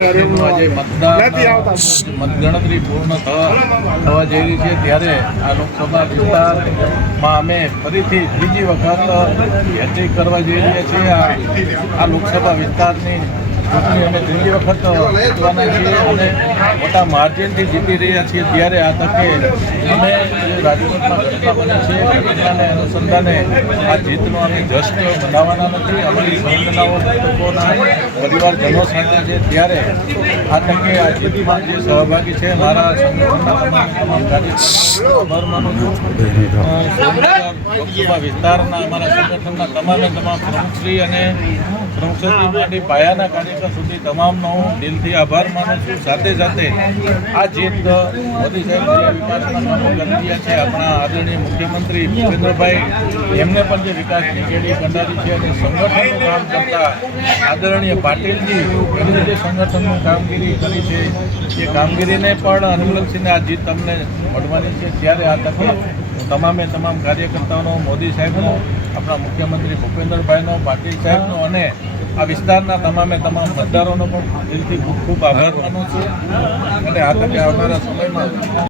આજે મતદાન મતગણતરી પૂર્ણ થવા થવા જઈ રહી છે ત્યારે આ લોકસભા વિસ્તારમાં અમે ફરીથી ત્રીજી વખત હેટ્રિક કરવા જઈ રહ્યા છીએ. આ આ લોકસભા વિસ્તારની ચૂંટણી અમે વખત અને મોટા માર્જિનથી જીતી રહ્યા છીએ ત્યારે આ તકે અમે રાજકોટમાં ઘટના બની છે ઘટનાને અનુસંધાને આ જીતનો અમે જશ્ન મનાવવાના નથી. અમારી સંવેદનાઓ લોકોના પરિવારજનો સાથે છે ત્યારે આ તકે આ જીતમાં જે સહભાગી છે, મારા સંગઠનના તમામ આભાર માનું લોકસભા વિસ્તારના, અમારા સંગઠનના તમામે તમામ પ્રમુખશ્રી અને પ્રમુખશ્રી પાયાના પાયાના કાર્યકર સુધી તમામનો દિલથી આભાર માનું છું. સાથે સાથે આ જીત મોદી સાહેબ જે વિકાસના કામો છે, આપણા આદરણીય મુખ્યમંત્રી ભૂપેન્દ્રભાઈ, એમને પણ જે વિકાસની કેડી કંડારી છે અને સંગઠનનું કામ કરતા આદરણીય પાટીલજી, એમની જે સંગઠનનું કામગીરી કરી છે, એ કામગીરીને પણ અનુલક્ષીને આ જીત તમને મળવાની છે. ત્યારે આ તકે તમામે તમામ કાર્યકર્તાઓનો, મોદી સાહેબનો, આપણા મુખ્યમંત્રી ભૂપેન્દ્રભાઈનો, પાટીલ સાહેબનો અને આ વિસ્તારના તમામે તમામ મતદારોનો પણ દિલથી ખૂબ ખૂબ આભાર માનું છું. અને આ તકે આવનારા સમયમાં